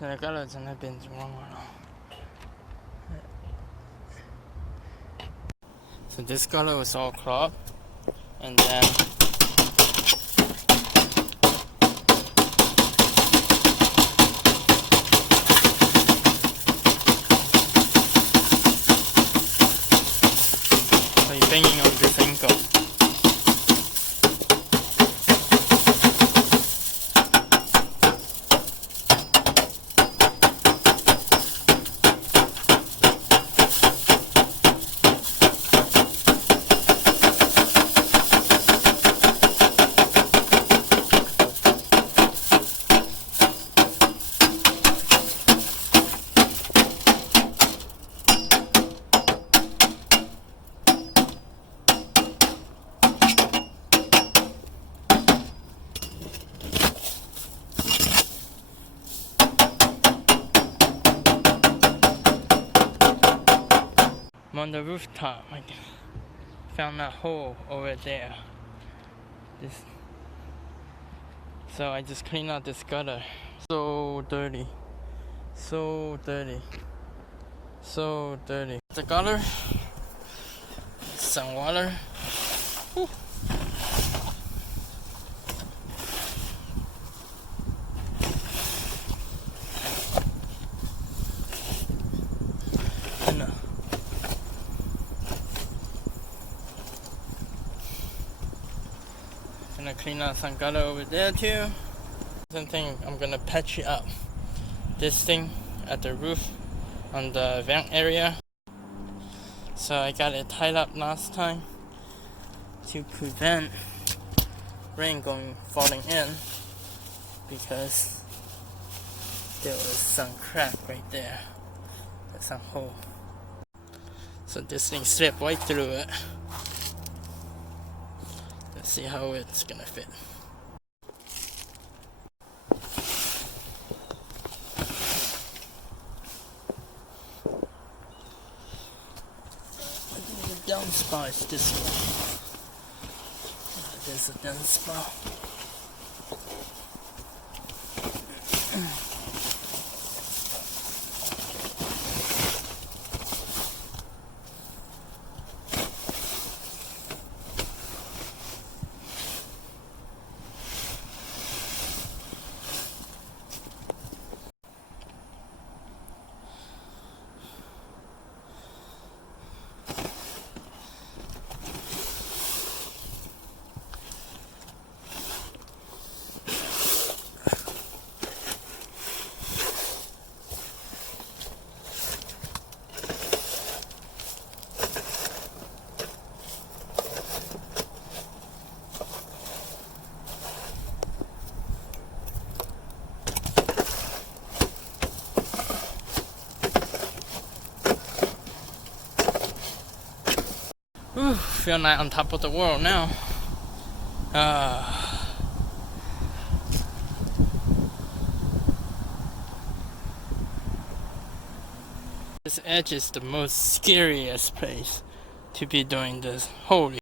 现在盖了在那边就忘了。So this color was all cloth, and then so you're banging on this ankle. I'm on the rooftop. I found that hole over there. So I just cleaned out this gutter. So dirty. So dirty. So dirty. The gutter. Some water. Whew. Gonna clean out some gutter over there too. Something I'm gonna patch it up. This thing at the roof on the vent area. So I got it tied up last time to prevent rain falling in because there was some crack right there. There's some hole. So this thing slipped right through it. Let's see how it's gonna fit. The downspout is this one. There's a downspout. Whew, feel like on top of the world now. This edge is the most scariest place to be doing this. Holy